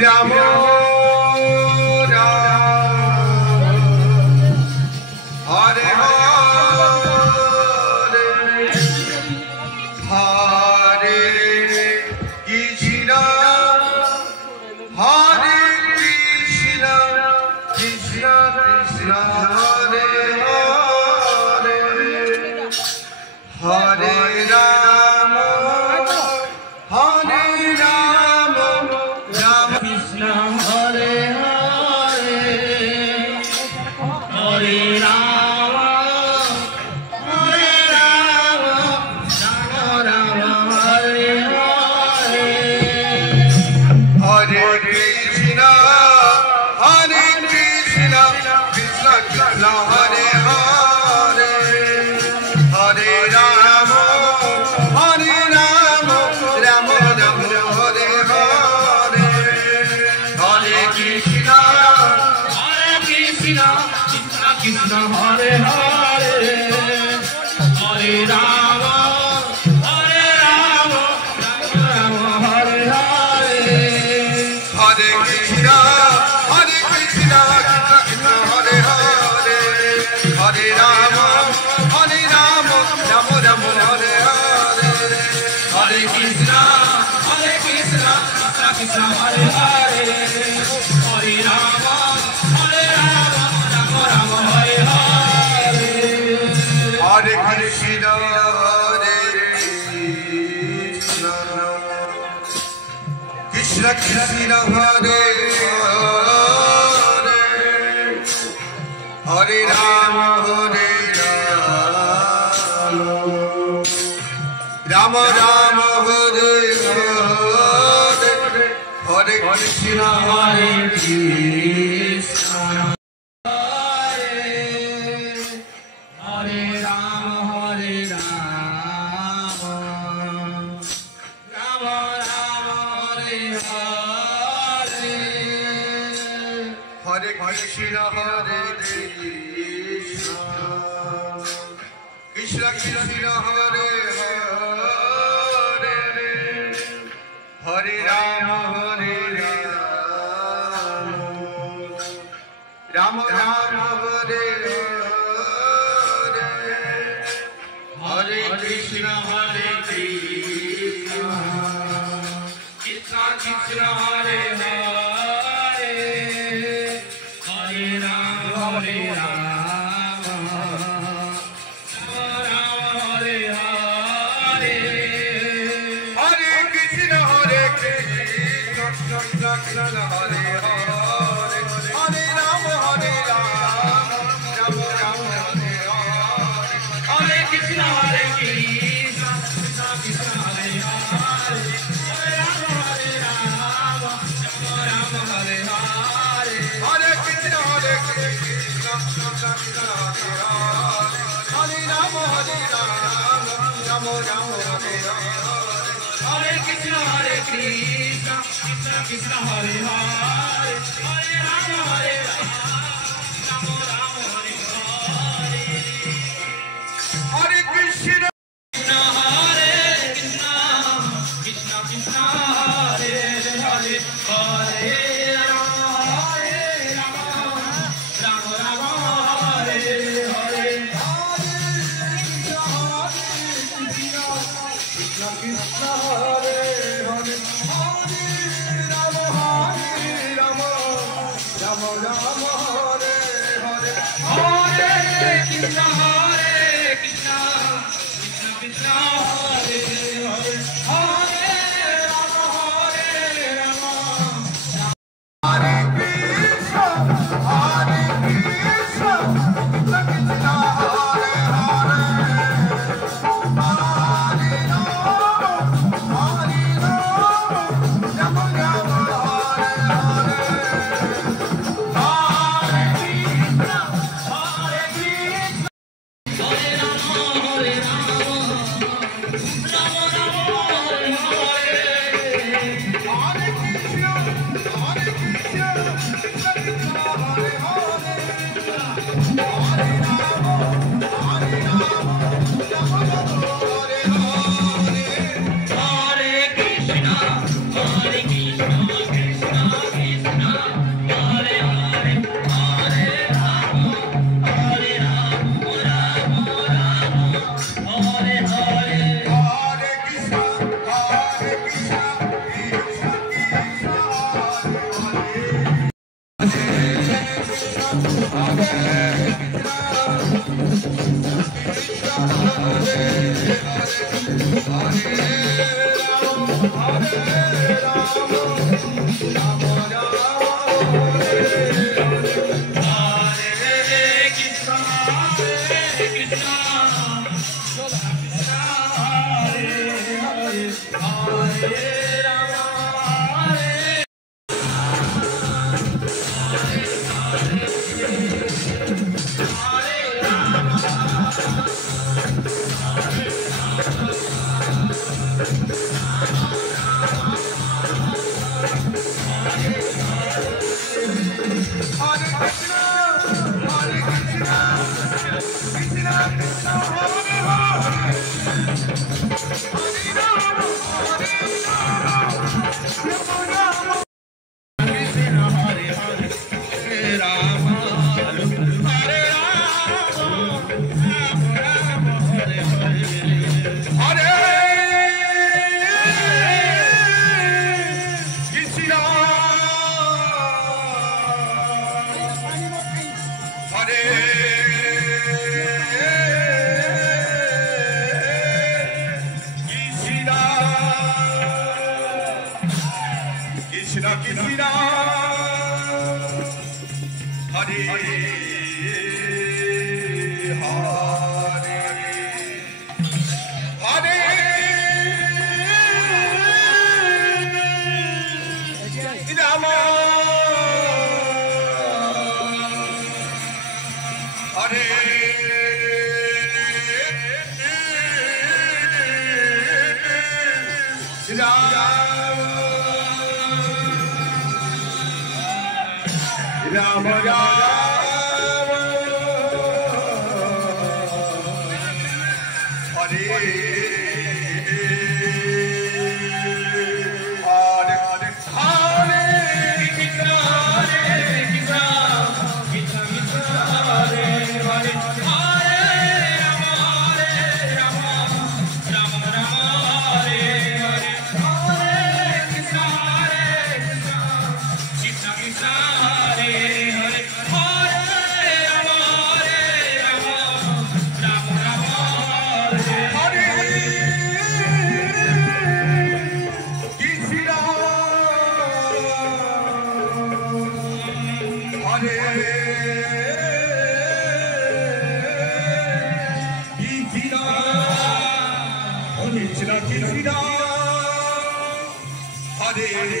Rama Hare Krishna Hare Hare Hare Rama Hare Rama Rama Hare Hare Hare Krishna Krishna Krishna Hare Hare Hare Rama Rama Rama Hare Hare Hare Krishna Krishna Krishna Hare Hare Hare Rama Hare Krishna Krishna Krishna Hare Hare Hare Rama Rama Rama Hare Hare Hare Krishna Hare Krishna Krishna Hare Krishna Krishna Krishna Hare Hare Hare Rama Rama Rama Hare Hare Hare Krishna Krishna Krishna Hare Hare Krishna Hare Hare Hare Rama Rama Rama Hare Hare Hare Krishna Krishna Hare Krishna Krishna Krishna Hare Hare Hare Rama Rama Rama Hare Hare Krishna Krishna Hare Hare Krishna Hare Krishna Krishna Krishna Hare Hare Hare Rama Hare Krishna Krishna Krishna Hare Hare Hare Rama Rama Hare Hare Hare Krishna Krishna Krishna Krishna Hare Hare Rama Hare Ram Ram Hare Krishna Krishna Hare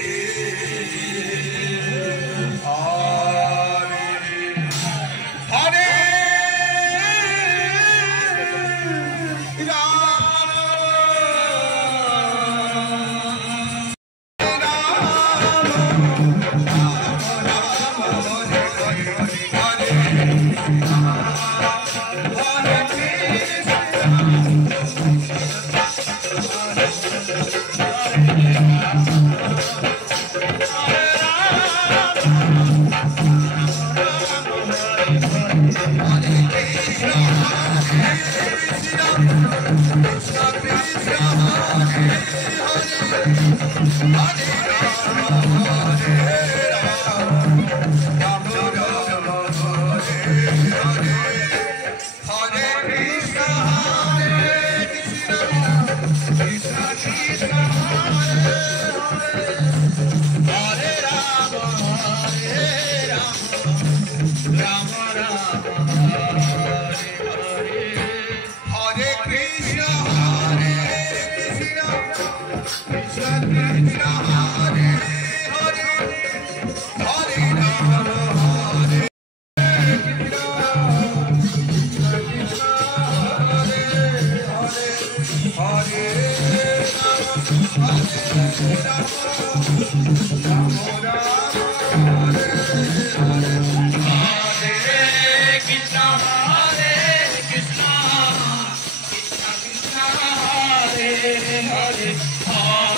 Hare Hare